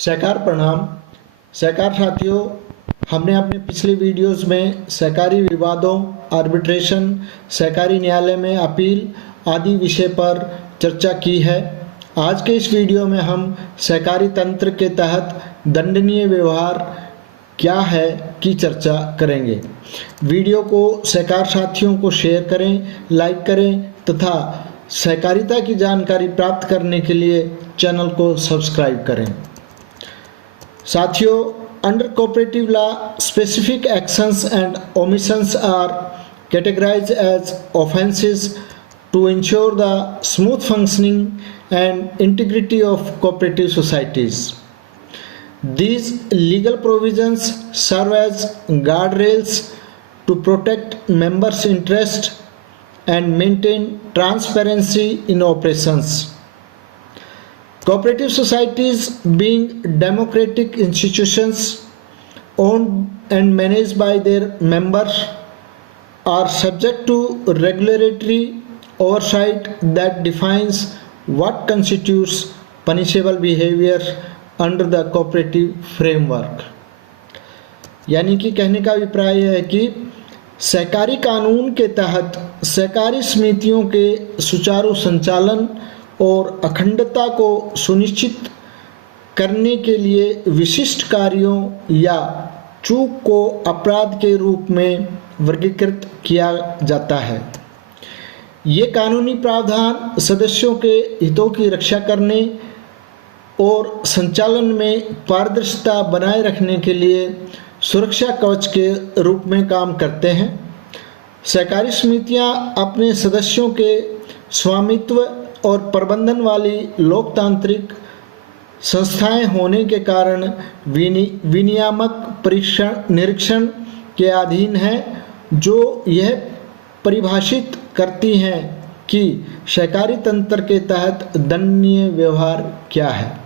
सहकार प्रणाम। सहकार साथियों, हमने अपने पिछले वीडियोस में सहकारी विवादों, आर्बिट्रेशन, सहकारी न्यायालय में अपील आदि विषय पर चर्चा की है। आज के इस वीडियो में हम सहकारी तंत्र के तहत दंडनीय व्यवहार क्या है की चर्चा करेंगे। वीडियो को सहकार साथियों को शेयर करें, लाइक करें तथा सहकारिता की जानकारी प्राप्त करने के लिए चैनल को सब्सक्राइब करें। साथियों, under cooperative law specific actions and omissions are categorized as offenses to ensure the smooth functioning and integrity of cooperative societies. These legal provisions serve as guardrails to protect members' interests and maintain transparency in operations. Cooperative societies, being democratic institutions owned and managed by their members, are subject to regulatory oversight that defines what constitutes punishable behavior under the cooperative framework. यानी कि कहने का अभिप्राय यह है कि सहकारी कानून के तहत सहकारी समितियों के सुचारू संचालन और अखंडता को सुनिश्चित करने के लिए विशिष्ट कार्यों या चूक को अपराध के रूप में वर्गीकृत किया जाता है। ये कानूनी प्रावधान सदस्यों के हितों की रक्षा करने और संचालन में पारदर्शिता बनाए रखने के लिए सुरक्षा कवच के रूप में काम करते हैं। सहकारी समितियां अपने सदस्यों के स्वामित्व और प्रबंधन वाली लोकतांत्रिक संस्थाएं होने के कारण विनियामक परीक्षण निरीक्षण के अधीन हैं, जो यह परिभाषित करती हैं कि सहकारी तंत्र के तहत दंडनीय व्यवहार क्या है।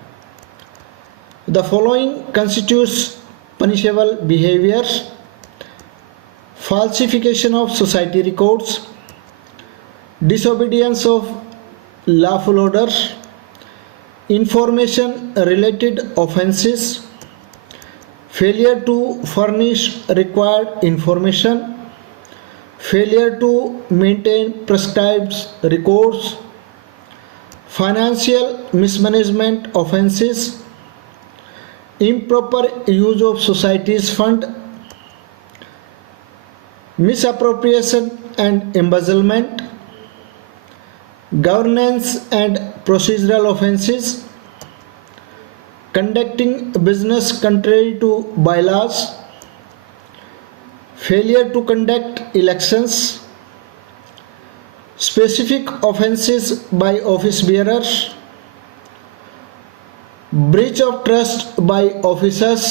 The following constitutes punishable behaviours: falsification of society records, disobedience of lawful orders, information related offenses, failure to furnish required information, failure to maintain prescribed records, financial mismanagement offenses, improper use of society's fund, misappropriation and embezzlement, governance and procedural offenses, conducting business contrary to bylaws, failure to conduct elections, specific offenses by office bearers, breach of trust by officers,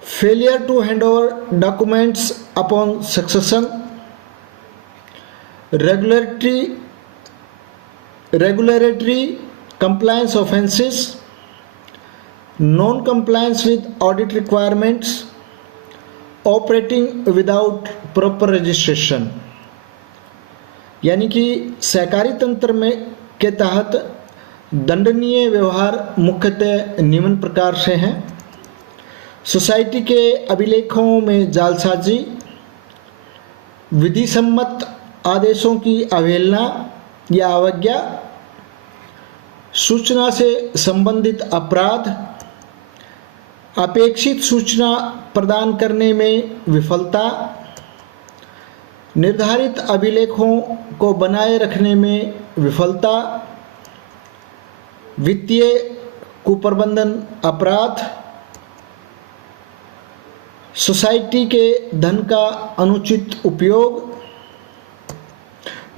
failure to hand over documents upon succession, regulatory compliance offenses, non-compliance with audit requirements, operating without proper registration। यानी कि सहकारी तंत्र में के तहत दंडनीय व्यवहार मुख्यतः निम्न प्रकार से हैं: सोसाइटी के अभिलेखों में जालसाजी, विधि सम्मत आदेशों की अवहेलना या अवज्ञा, सूचना से संबंधित अपराध, अपेक्षित सूचना प्रदान करने में विफलता, निर्धारित अभिलेखों को बनाए रखने में विफलता, वित्तीय कुप्रबंधन अपराध, सोसाइटी के धन का अनुचित उपयोग,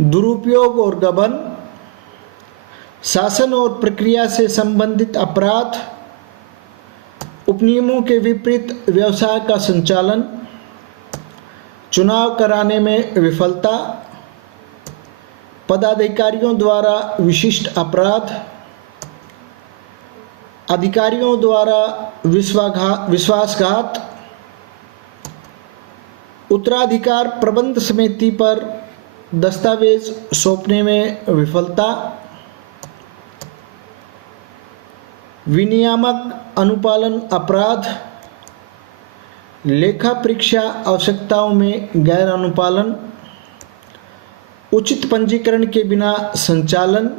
दुरुपयोग और गबन, शासन और प्रक्रिया से संबंधित अपराध, उपनियमों के विपरीत व्यवसाय का संचालन, चुनाव कराने में विफलता, पदाधिकारियों द्वारा विशिष्ट अपराध, अधिकारियों द्वारा विश्वासघात, उत्तराधिकार प्रबंध समिति पर दस्तावेज सौंपने में विफलता, विनियामक अनुपालन अपराध, लेखा परीक्षा आवश्यकताओं में गैर अनुपालन, उचित पंजीकरण के बिना संचालन।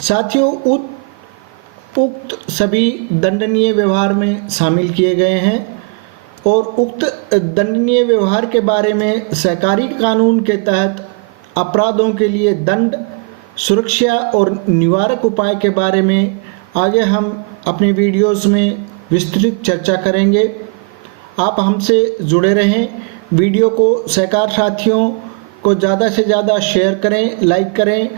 साथियों, उक्त सभी दंडनीय व्यवहार में शामिल किए गए हैं और उक्त दंडनीय व्यवहार के बारे में सहकारी कानून के तहत अपराधों के लिए दंड, सुरक्षा और निवारक उपाय के बारे में आगे हम अपनी वीडियोस में विस्तृत चर्चा करेंगे। आप हमसे जुड़े रहें। वीडियो को सहकार साथियों को ज़्यादा से ज़्यादा शेयर करें, लाइक करें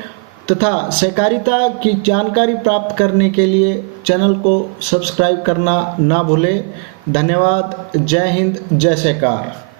तथा सहकारिता की जानकारी प्राप्त करने के लिए चैनल को सब्सक्राइब करना ना भूलें। धन्यवाद। जय हिंद, जय सहकार।